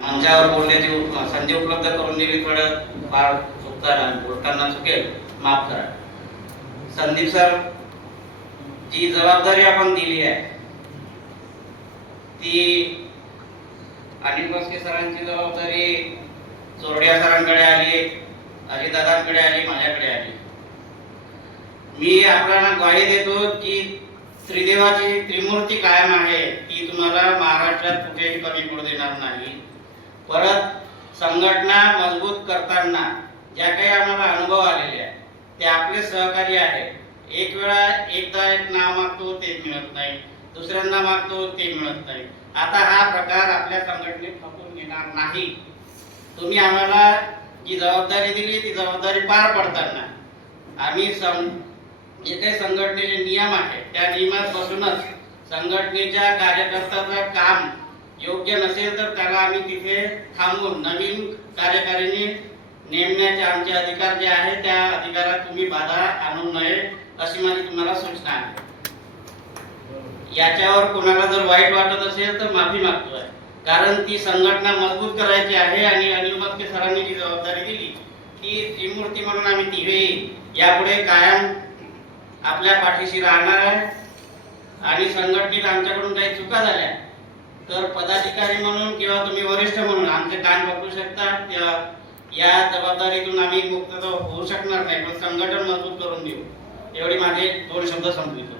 मंचावर बोलण्याची संधी उपलब्ध करून दिली, थोडं फार चुकताना बोलताना चुकेल, माफ करा. संदीप सर, जी जबाबदारी आपण दिली आहे ती अनिल बस्के सरांची जबाबदारी चोरडिया सरांकडे आली, अजितदादांकडे आली, माझ्याकडे आली. मी आपल्याला ग्वाही देतो की त्रिदेवाची त्रिमूर्ती कायम आहे, ती तुम्हाला महाराष्ट्रात कुठेही कमी पडू देणार नाही. परत संघटना मजबूत करताना ज्या काही आम्हाला अनुभव आलेले आहे ते आपले सहकारी आहेत. एक वेळा एकदा एक नाव मागतो ते मिळत नाही, दुसऱ्यांदा मागतो ते मिळत नाही. आता हा प्रकार आपल्या संघटनेत खपून घेणार नाही. तुम्ही आम्हाला जी जबाबदारी दिली ती जबाबदारी पार पडताना आम्ही जे काही संघटनेचे नियम आहेत त्या नियमात बसूनच संघटनेच्या कार्यकर्त्याचं काम योग्य नसेल तर त्याला आम्ही तिथे थांबून नवीन कार्यकारिणी नेमण्याचे आमचे अधिकार जे आहेत त्या अधिकारात तुम्ही बाधा आणू नये अशी माझी तुम्हाला सूचना आहे. याच्यावर कोणाला जर वाईट वाटत असेल तर माफी मागतोय, कारण ती संघटना मजबूत करायची आहे आणि अनिल बस्के सरांनी जी जबाबदारी दिली ती त्रिमूर्ती म्हणून आम्ही तिघेही यापुढे कायम आपल्या पाठीशी राहणार आहे. आणि संघटनेत आमच्याकडून काही चुका झाल्या तर पदाधिकारी म्हणून किंवा तुम्ही वरिष्ठ म्हणून आमचे कान पकडू शकता. या जबाबदारीतून आम्ही मुक्त होऊ शकणार नाही, पण संघटन मजबूत करून देऊ. एवढी माझे 2 शब्द संपवितो.